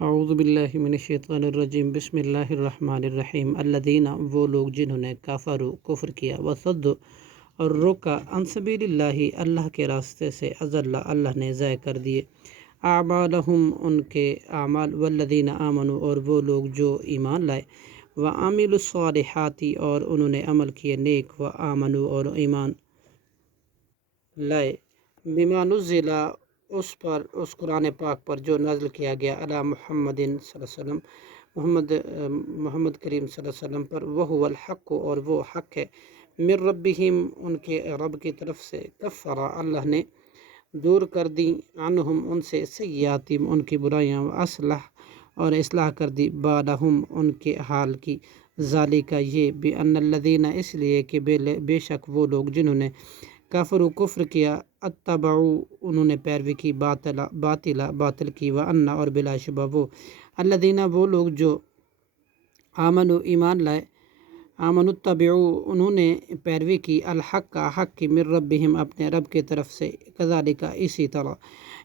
اعوذ باللہ من الشیطان الرجیم بسم اللہ الرحمن الرحیم الذین وہ لوگ جنہوں نے کفروا کفر کیا وصدوا اور روکا عن سبیل اللہ اللہ کے راستے سے اضل اللہ نے ضائع کر دیے اعمالہم ان کے اعمال والذین آمنوا اور وہ لوگ جو ایمان لائے وعملوا الصالحات اور انہوں نے عمل کیے نیک وآمنوا اور ایمان لائے بما نزل اس قرآن پاک پر جو نازل کیا گیا علی محمد صلی اللہ علیہ وسلم محمد کریم صلی اللہ علیہ وسلم پر وہو الحق اور وہ حق ہے من ربہم ان کے رب کی طرف سے کفر اللہ نے دور کر دی عنہم ان سے سیئاتہم ان کی برائیاں اصلح اور اصلاح کر دی بالہم ان کے حال کی ذالک یہ بان الذین اس لیے کہ بے شک وہ لوگ جنہوں نے کفر و کفر کیا اتبعوا انہوں نے پیروی کی باطل کی وان اور بلا شبہ وہ الذین وہ لوگ جو آمنوا ایمان لائے آمنوا اتبعوا انہوں نے پیروی کی الحق حق کی من ربہم اپنے رب کی طرف سے کذالک اسی طرح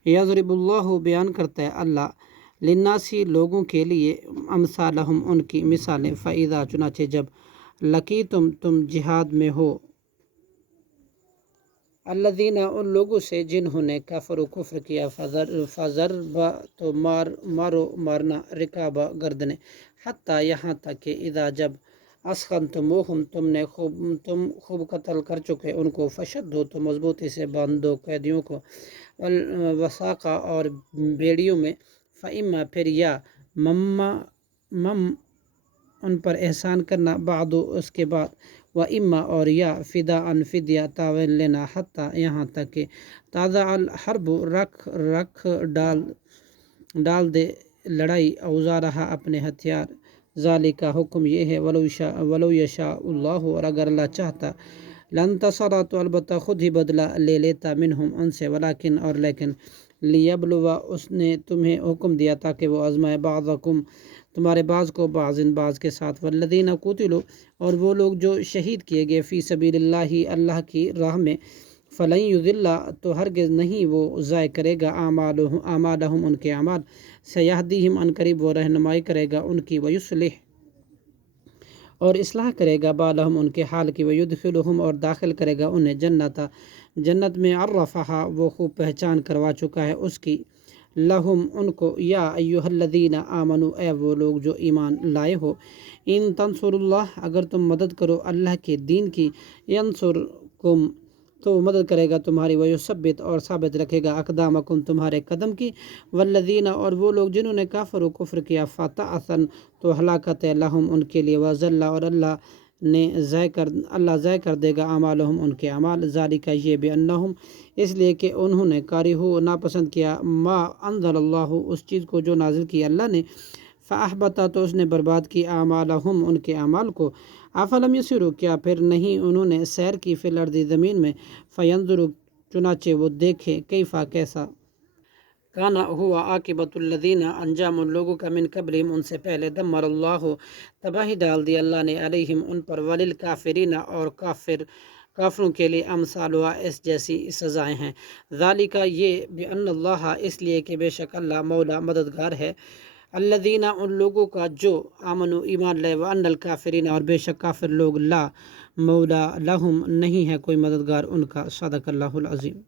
یضرب اللہ بیان کرتا ہے اللہ للناسی لوگوں کے لیے امثالہم ان کی مثالیں فاذا چنانچہ جب لقیتم تم جہاد میں ہو الذین ان لوگوں سے جنہوں نے کفر و کفر کیا فضرب تو مارنا رکابہ گردنیں حتیٰ یہاں تک کہ اذا جب اسخنتموہم تم خوب قتل کر چکے ان کو فشدو تو مضبوطی سے باندھو قیدیوں کو وثاقہ اور بیڑیوں میں فاما پھر یا مم ان پر احسان کرنا بعد اس کے بعد و اما اور یا فداءً فدیہ تعاون لینا حتیٰ یہاں تک کہ تازہ الحرب رکھ ڈال دے لڑائی اوزارہا اپنے ہتھیار ذالک کا حکم یہ ہے ولو یشاء اللہ اور اگر اللہ چاہتا لانتصر تو البتہ خود ہی بدلہ لے لیتا منہم ان سے ولیکن اور لیکن لیبلوا اس نے تمہیں حکم دیا تاکہ وہ آزمائے بعضکم تمہارے بعض کو بعض کے ساتھ والذین قتلوا اور وہ لوگ جو شہید کیے گئے فی سبیل اللہ کی راہ میں فلن یضل تو ہرگز نہیں وہ ضائع کرے گا اعمالہم ان کے اعمال سیہدیہم ان قریب وہ رہنمائی کرے گا ان کی ویصلح اور اصلاح کرے گا بالہم ان کے حال کی ویدخلہم اور داخل کرے گا انہیں جنت میں عرفہا وہ خوب پہچان کروا چکا ہے اس کی لہم ان کو یا ایہا الذین آمنوا اے وہ لوگ جو ایمان لائے ہو ان تنصروا اللہ اگر تم مدد کرو اللہ کے دین کی ینصرکم تو مدد کرے گا تمہاری ویثبت اور ثابت رکھے گا اقدامکم تمہارے قدم کی والذین اور وہ لوگ جنہوں نے کفر و کفر کیا فتعثن تو ہلاکت ہے لہم ان کے لیے وذل اور اللہ ضائع کر دے گا اعمالہم ان کے اعمال ذالک یہ بانہم اس لیے کہ انہوں نے کارہو ناپسند کیا ما انزل اللہ اس چیز کو جو نازل کی اللہ نے فاحبط تو اس نے برباد کی اعمالہم ان کے اعمال کو افلم یسروا کیا پھر نہیں انہوں نے سیر کی فی الارض زمین میں فینظروا چنانچہ وہ دیکھے کیفا کیسا کانا ہوا عاقبۃ الذین انجام ان لوگوں کا من قبلہم ان سے پہلے دمر اللہ تباہی ڈال دی اللہ نے علیہم ان پر وللکافرین اور کافروں کے لیے امثالها اس جیسی سزائیں ہیں ذالک یہ بان اللہ اس لیے کہ بے شک اللہ مولا مددگار ہے الذین ان لوگوں کا جو آمنوا ایمان لے وان الکافرین اور بے شک کافر لوگ لا مولا لہم نہیں ہے کوئی مددگار ان کا صدق اللہ العظیم.